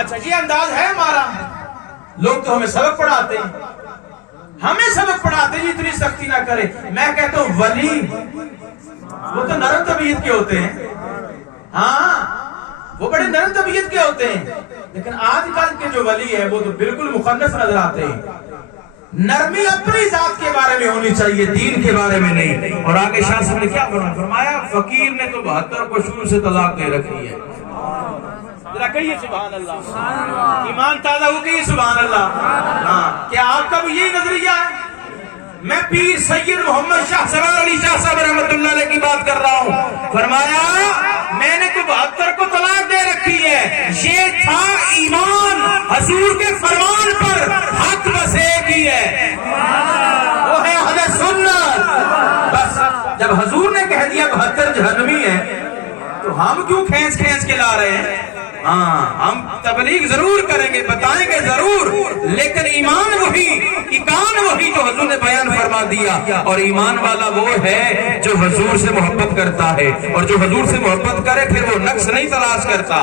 اچھا یہ انداز ہے ہمارا. لوگ تو ہمیں سبق پڑھاتے ہیں, جی اتنی سختی نہ کرے. میں کہتا ہوں ولی وہ تو نرم طبیعت کے ہوتے ہیں, ہاں وہ بڑے نرم طبیعت کے ہوتے ہیں, لیکن آج کل کے جو ولی ہے وہ تو بالکل مخنث نظر آتے ہیں. نرمی اپنی ذات کے بارے میں ہونی چاہیے, دین کے بارے میں نہیں. اور آگے شاہ صاحب نے کیا فرمایا, فقیر نے تو 72 کو شروع سے طلاق دے رکھی ہے. ذرا کہیے سبحان اللہ, ایمان تازہ ہو کہیے سبحان اللہ. ہاں کیا آپ کا بھی یہی نظریہ ہے؟ میں پیر سید محمد شاہ سوار علی شاہ صاحب رحمۃ اللہ علیہ کی بات کر رہا ہوں. فرمایا میں نے تو 72 کو طلاق دے رکھی ہے. یہ تھا ایمان, حضور کے فرمان پر حق بس ایک ہی ہے, وہ ہے اہل سنت. بس جب حضور نے کہہ دیا 72 جہنمی ہے تو ہم کیوں کھینچ کے لا رہے ہیں؟ ہاں ہم تبلیغ ضرور کریں گے, بتائیں گے ضرور, لیکن ایمان وہی, ایمان وہی جو حضور نے بیان فرما دیا. اور ایمان والا وہ ہے جو حضور سے محبت کرتا ہے, اور جو حضور سے محبت کرے پھر وہ نقص نہیں تلاش کرتا,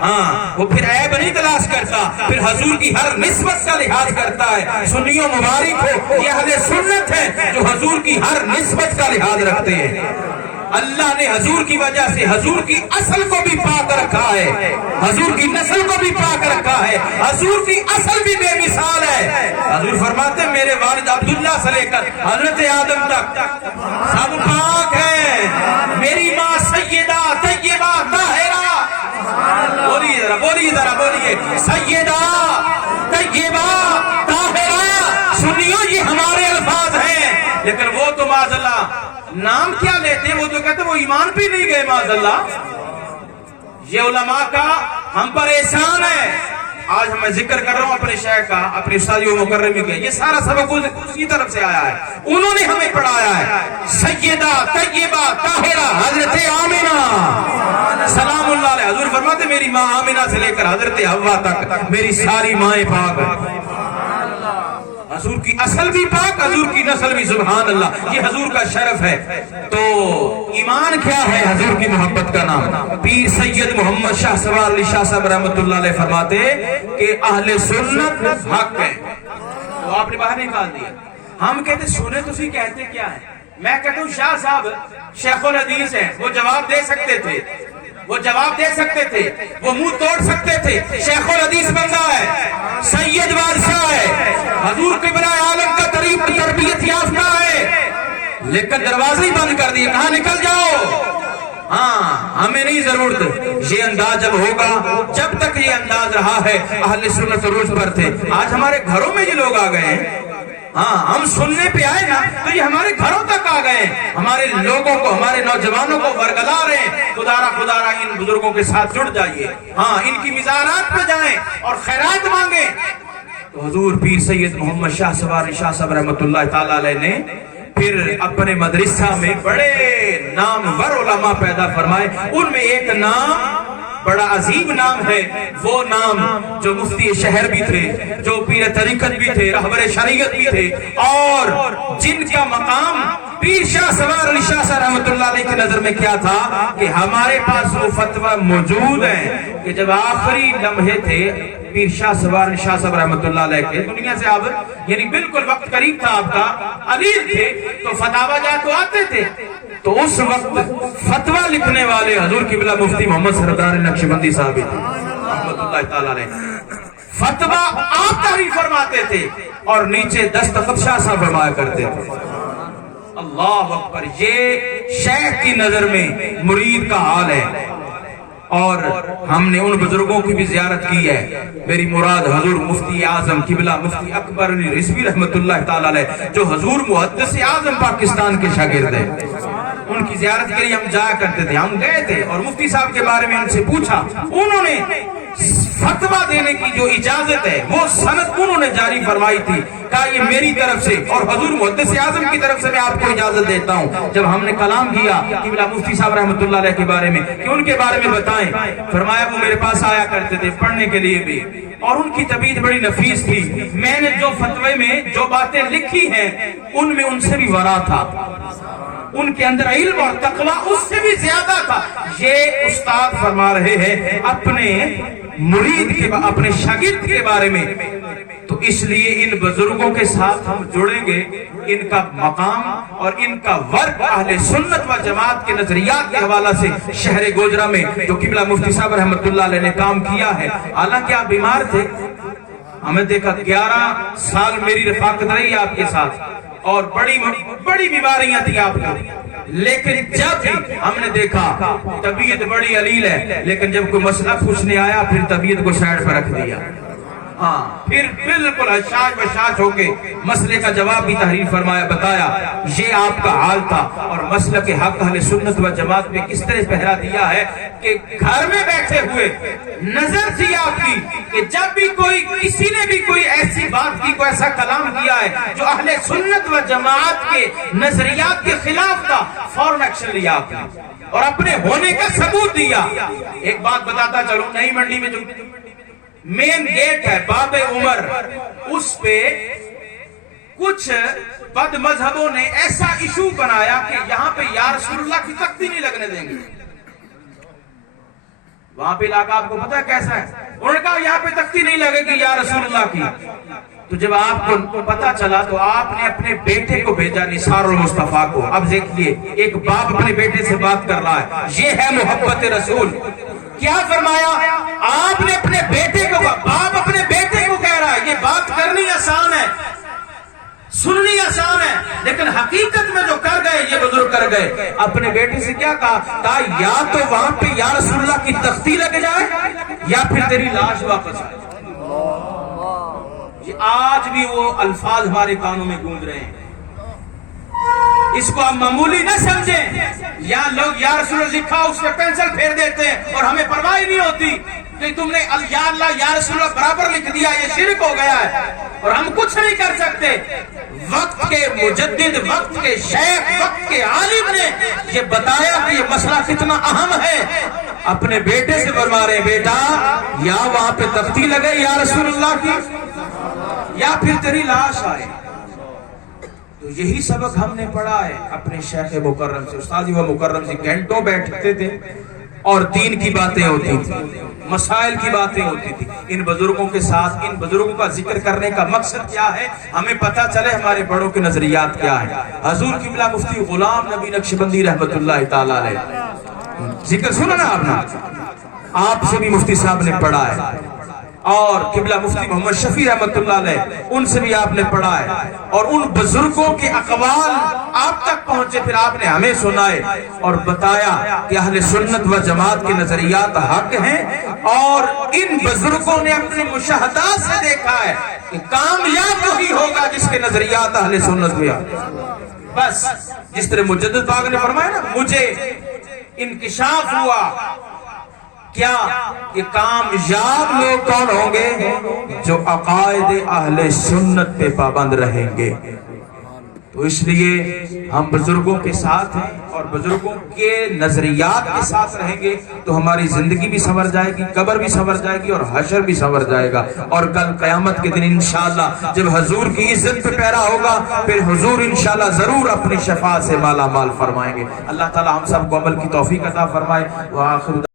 ہاں وہ پھر عیب نہیں تلاش کرتا, پھر حضور کی ہر نسبت کا لحاظ کرتا ہے. سنیوں مبارک ہو, یہ اہل سنت ہے جو حضور کی ہر نسبت کا لحاظ رکھتے ہیں. اللہ نے حضور کی وجہ سے حضور کی اصل کو بھی پاک رکھا ہے, حضور کی نسل کو بھی پاک رکھا ہے, حضور کی اصل بھی بے مثال ہے. حضور فرماتے ہیں میرے والد عبداللہ سے لے کر حضرت آدم تک سب پاک ہیں. میری ماں سیدہ طیبہ طاہرہ, بولیے سیدہ طیبہ طاہرہ. سنیو یہ ہمارے الفاظ ہیں, لیکن وہ تو معاذاللہ نام کیا لیتے ہیں, وہ تو کہتے ہیں وہ ایمان بھی نہیں گئے معاذاللہ. یہ علماء کا ہم پر احسان ہے. آج میں ذکر کر رہا ہوں اپنے شیخ کا, اپنے استاد و مکرم کے, یہ سارا سبق اس کی طرف سے آیا ہے, انہوں نے ہمیں پڑھایا ہے. سیدہ طیبہ طاہرہ حضرت آمنہ سلام اللہ علیہ. حضور فرماتے میری ماں آمنہ سے لے کر حضرت حوا تک میری ساری مائیں پاک ہیں. حضور کی اصل بھی پاک, حضور کی نسل بھی, سبحان اللہ. یہ حضور کا شرف ہے. تو ایمان کیا ہے؟ حضور کی محبت کا نام. پیر سید محمد شاہ سوار علی شاہ صاحب رحمۃ اللہ علیہ فرماتے کہ اہل سنت حق ہے. تو آپ نے باہر نکال دیا. ہم کہتے سنے تو سی کہتے کیا ہے؟ میں کہتا ہوں شاہ صاحب شیخ الحدیث ہیں, وہ جواب دے سکتے تھے, وہ منہ توڑ سکتے تھے. شیخ الحدیث بندہ ہے, سید بادشاہ ہے, حضور قبلہ عالم کا تربیت یافتہ ہے, لیکن دروازے ہی بند کر دیے, کہاں نکل جاؤ. ہاں ہمیں نہیں ضرورت. یہ انداز جب ہوگا, جب تک یہ انداز رہا ہے اہل سنت عروج پر تھے. آج ہمارے گھروں میں یہ لوگ آ گئے ہیں, ہاں ہم سننے پہ آئے نا تو یہ ہمارے گھروں تک آ گئے, ہمارے لوگوں کو, ہمارے نوجوانوں کو ورگلا رہے ہیں. خدا را ان بزرگوں کے ساتھ جڑ جائیے, ہاں ان کی مزارات پہ جائیں اور خیرات مانگیں. تو حضور پیر سید محمد شاہ سوار شاہ صاحب رحمۃ اللہ تعالی علیہ نے پھر اپنے مدرسہ میں بڑے نامور علماء پیدا فرمائے. ان میں ایک نام بڑا عظیم نام ہے, وہ نام جو مفتی شہر بھی تھے, جو پیر طریقت بھی تھے, رہبر شریعت بھی تھے, اور جن کا مقام پیر شاہ سوار علی شاہ صاحب رحمۃ اللہ علیہ کی نظر میں کیا تھا کہ ہمارے پاس وہ فتویٰ موجود ہیں کہ جب آخری لمحے تھے پیر شاہ سوار علی شاہ صاحب رحمۃ اللہ علیہ کے دنیا سے اب یعنی بالکل وقت قریب تھا آپ کا, علیل تھے, تو فتاویٰ جا تو آتے تھے. تو اس وقت فتویٰ لکھنے والے حضور قبلہ مفتی محمد سردار نقشبندی صاحب رحمۃ اللہ تعالی علیہ. فتویٰ آپ تحریر فرماتے تھے اور نیچے دستخط شاہ صاحب فرمایا کرتے تھے. اللہ اکبر. یہ شیخ کی نظر میں مرید کا حال ہے, اور ہم نے ان بزرگوں کی بھی زیارت کی ہے. میری مراد حضور مفتی اعظم قبلہ مفتی اکبر علی رضوی رحمۃ اللہ تعالی علیہ, جو حضور محدث اعظم پاکستان کے شاگرد ہیں. ان کی زیارت کے لیے ہم جایا کرتے تھے, ہم گئے تھے اور مفتی صاحب کے بارے میں ان سے پوچھا. انہوں نے فتویٰ دینے کی جو اجازت ہے وہ سند انہوں نے جاری فرمائی تھی, کہا یہ میری طرف سے اور حضور محدث اعظم کی طرف سے میں آپ کو اجازت دیتا ہوں. جب ہم نے کلام کیا قبلہ مفتی صاحب رحمۃ اللہ علیہ کے بارے میں کہ ان کے بارے میں بتائیں, فرمایا وہ میرے پاس آیا کرتے تھے پڑھنے کے لیے بھی, اور ان کی طبیعت بڑی نفیس تھی. میں نے جو فتوے میں جو باتیں لکھی ہیں ان میں ان سے بھی ورا تھا, ان کے اندر علم اور تقویٰ اس سے بھی زیادہ تھا. یہ استاد فرما رہے ہیں اپنے مرید کے اپنے شاگرد کے بارے میں، تو اس لیے ان بزرگوں کے ساتھ ہم جڑیں گے. ان کا مقام اور ان کا ورک اہل سنت و جماعت کے نظریات کے حوالہ سے شہر گوجرا میں جو قبلہ مفتی صاحب رحمت اللہ علیہ نے کام کیا ہے. حالانکہ آپ بیمار تھے، ہمیں دیکھا 11 سال میری رفاقت رہی آپ کے ساتھ اور بڑی بیماریاں تھی آپ کو، لیکن جب بھی ہم نے دیکھا طبیعت بڑی علیل ہے، لیکن جب کوئی مسئلہ پوچھنے آیا پھر طبیعت کو سائڈ پر رکھ دیا. ہاں، پھر بالکل حشاش بشاش ہو کے مسئلے کا جواب بھی تحریر فرمایا، بتایا یہ آپ کا حال تھا. اور مسلک حق اہل سنت و جماعت میں کس طرح پہرا دیا ہے کہ گھر میں بیٹھے ہوئے نظر تھی آپ کی کہ جب بھی کسی نے بھی کوئی ایسی بات کی، کوئی ایسا کلام کیا ہے جو اہل سنت و جماعت کے نظریات کے خلاف تھا، فوراً ایکشن لیا آپ نے اور اپنے ہونے کا ثبوت دیا. ایک بات بتاتا چلوں، نئی منڈی میں جو مین گیٹ ہے باب عمر، اس پہ کچھ بد مذہبوں نے ایسا ایشو بنایا کہ یہاں پہ یا رسول اللہ کی تختی نہیں لگنے دیں گے. وہاں پہ علاقہ آپ کو پتا ہے کیسا ہے؟ انہوں نے کہا یہاں پہ تختی نہیں لگے گی یا رسول اللہ کی. تو جب آپ کو پتا چلا تو آپ نے اپنے بیٹے کو بھیجا نثار المصطفیٰ کو. اب دیکھیے ایک باپ اپنے بیٹے سے بات کر رہا ہے، یہ ہے محبت رسول. کیا فرمایا آپ نے اپنے بیٹے کو، باپ اپنے بیٹے کو کہہ رہا ہے. یہ بات کرنی آسان ہے، سننی آسان ہے، لیکن حقیقت میں جو کر گئے یہ بزرگ کر گئے. اپنے بیٹے سے کیا کہا یا تو وہاں پہ یا رسول اللہ کی تختی لگ جائے یا پھر تیری لاش واپس آئے. یہ آج بھی وہ الفاظ ہمارے کانوں میں گونج رہے ہیں. اس کو آپ معمولی نہ سمجھیں. یا لوگ یا رسول اللہ لکھا اس پہ پینسل پھیر دیتے ہیں اور ہمیں پرواہ نہیں ہوتی کہ تم نے یا اللہ یا رسول اللہ برابر لکھ دیا، یہ شرک ہو گیا ہے اور ہم کچھ نہیں کر سکتے. وقت کے مجدد، وقت کے شیخ، وقت کے عالم نے یہ بتایا کہ یہ مسئلہ کتنا اہم ہے. اپنے بیٹے سے فرما رہے بیٹا یا وہاں پہ تختی لگے یا رسول اللہ کی یا پھر تیری لاش آئے. تو یہی سبق ہم نے پڑھا ہے اپنے شیخ مکرم سے. استاد و مکرم سے گھنٹوں بیٹھتے تھے اور دین کی باتیں ہوتی تھی، مسائل کی باتیں ہوتی تھی. ان بزرگوں کے ساتھ ان بزرگوں کا ذکر کرنے کا مقصد کیا ہے؟ ہمیں پتہ چلے ہمارے بڑوں کے نظریات کیا ہیں. حضور قبلہ مفتی غلام نبی نقشبندی رحمت اللہ تعالی علیہ ذکر سنا نا آپ نے، آپ سے بھی مفتی صاحب نے پڑھا ہے اور قبلہ مفتی محمد شفیع رحمت اللہ علیہ ان سے بھی آپ نے پڑھا ہے اور ان بزرگوں کے اقوال آپ تک پہنچے. پھر آپ نے ہمیں سنائے اور بتایا کہ اہل سنت و جماعت کے نظریات حق ہیں اور ان بزرگوں نے اپنے مشاہدات سے دیکھا ہے کہ کامیاب وہی ہوگا جس کے نظریات اہل سنت میں. بس جس طرح مجدد پاک نے فرمایا نا، مجھے انکشاف ہوا کیا کہ کامیاب لوگ کون ہوں گے؟ جو عقائد اہل سنت پہ پابند رہیں گے. تو اس لیے ہم بزرگوں کے ساتھ ہیں اور بزرگوں کے نظریات کے ساتھ رہیں گے تو ہماری زندگی بھی سنور جائے گی، قبر بھی سنور جائے گی اور حشر بھی سنور جائے گا. اور کل قیامت کے دن انشاءاللہ جب حضور کی عزت پہ پیرا ہوگا پھر حضور انشاءاللہ ضرور اپنی شفاعت سے مالا مال فرمائیں گے. اللہ تعالی ہم سب کو عمل کی توفیق عطا فرمائے. وآخر